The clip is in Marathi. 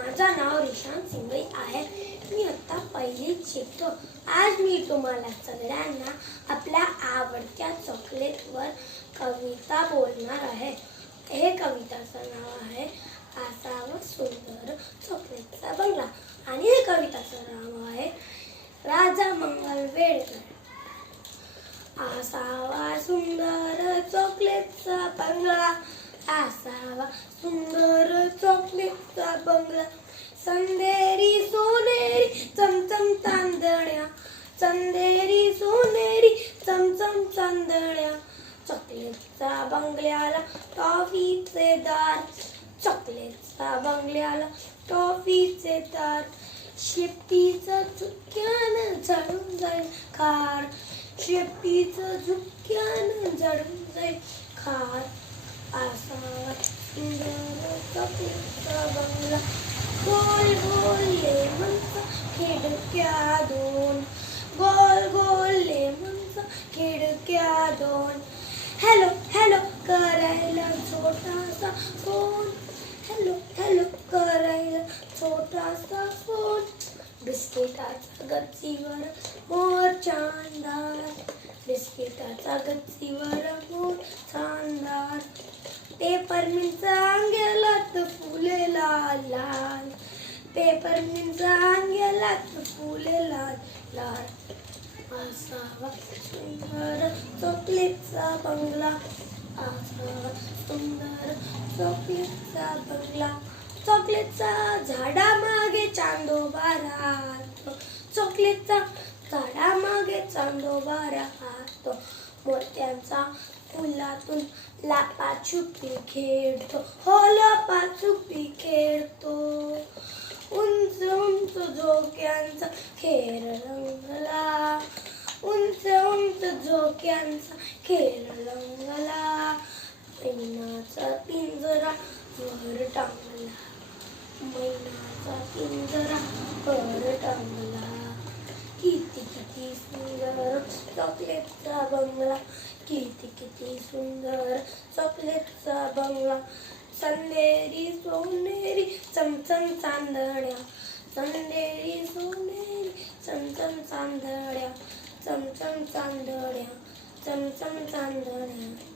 माझं नाव रिशांत सिंगई आहे. मी आता पहिलीत शिकतो. आज मी तुम्हाला सगळ्यांना आपल्या आवडत्या चॉकलेटवर कविता बोलणार आहे. हे कविताचं नाव आहे असावा सुंदर चॉकलेटचा बंगला. आणि हे कविताचं नाव आहे राजा मंगळवेढकर. असावा सुंदर चॉकलेटचा बंगला, असावा सुंदर चॉकलेटचा बंगला. चंदेरी सोनेरी चमचम चांदण्या, चंदेरी सोनेरी चमचम चांदण्या. चॉकलेटचा बंगल्याला टॉफीचे दार, चॉकलेटचा बंगल्याला टॉफीचे दार. शेपटीचं झुक्यानं झडून जाईल खार, शेपटीचं झुक्यानं झडून जाईल खार. असावा सुंदर चॉकलेटचा बंगला, गोल गोल लेमनचा खिडक्या दोन, गोल गोल लेमनचा खिडक्या दोन. हॅलो हॅलो करायला छोटासा फोन, हॅलो हॅलो करायला छोटासा फोन. बिस्किटाचा गच्चीवर मोर चांदार, बिस्किटाचा गच्चीवर मोर चांदार. पेपरमिंटचा अंगेलात फुले लाल लाल, पेपरमिंटचा अंगेलात फुले लाल लाल. असावा सुंदर चॉकलेटचा बंगला, असावा सुंदर चॉकलेटचा बंगला. चॉकलेटचा झाडामागे चांदोबा राहतो, चॉकलेटचा झाडामागे चांदोबा राहतो. मोत्यांचा फुलातून लपाछुपी खेळतो, हो लपाछुपी खेळतो. उंच उंच झोक्यांचा खेळ रंगला, उंच उंच झोक्यांचा खेळ रंगला. मैनाचा पिंजरा वर टांगला, मैनाचा पिंजरा वर टांगला. किती किती सुंदर चॉकलेटचा बंगला, किती किती सुंदर चॉकलेटचा बंगला. चंदेरी सोनेरी चमचम चांदण्या, चंदेरी सोनेरी चमचम चांदण्या, चमचम चांदण्या, चमचम चांदण्या.